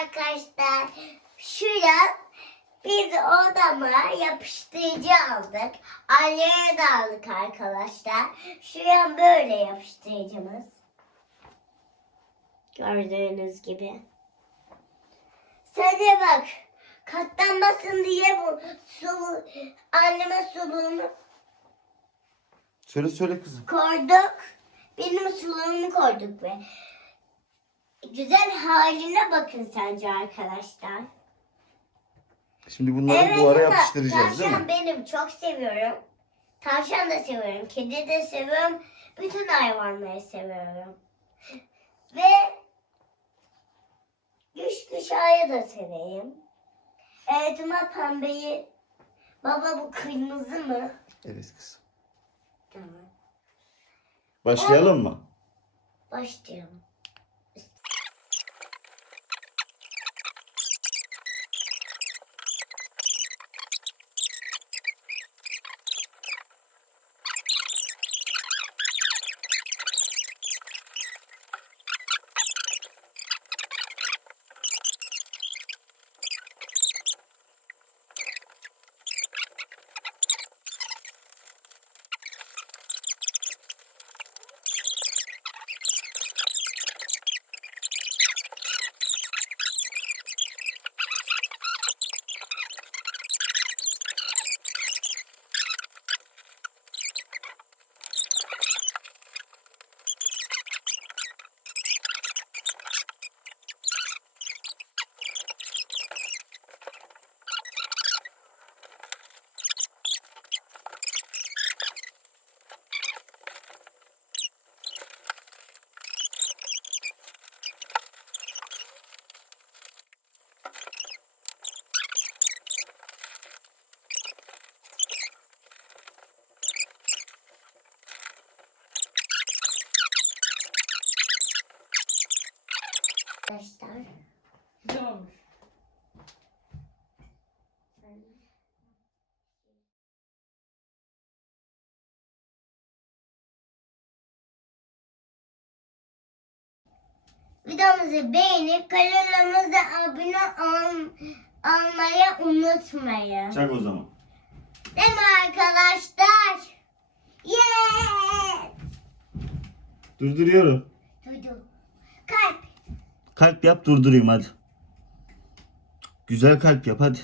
arkadaşlar şuraya biz odama yapıştırıcı aldık. Anneye de aldık arkadaşlar. Şuraya böyle yapıştırıcımız. Gördüğünüz gibi. Sadece bak katlanmasın diye bu su anneme suluğunu Söyle söyle kızım. koyduk. Benim suluğumu koyduk ve güzel haline bakın sence arkadaşlar. Şimdi bunları duvara yapıştıracağız değil tavşan mi? benim çok seviyorum. Tavşan da seviyorum. Kedi de seviyorum. Bütün hayvanları seviyorum. Ve güç kuşağı da seveyim. Evet ama pembeyi baba bu kırmızı mı? Evet kızım. Tamam. Başlayalım mı? Başlayalım. Arkadaşlar. Güzel olmuş. Videomuzu beğenip kanalımıza abone ol, olmayı unutmayın. Çak o zaman. Değil mi arkadaşlar? Yes! Durduruyorum. Duydu. Kalp. Yap durdurayım hadi. Güzel kalp yap hadi.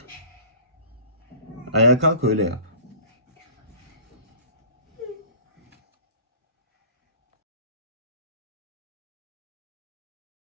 Ayağa kalk öyle yap.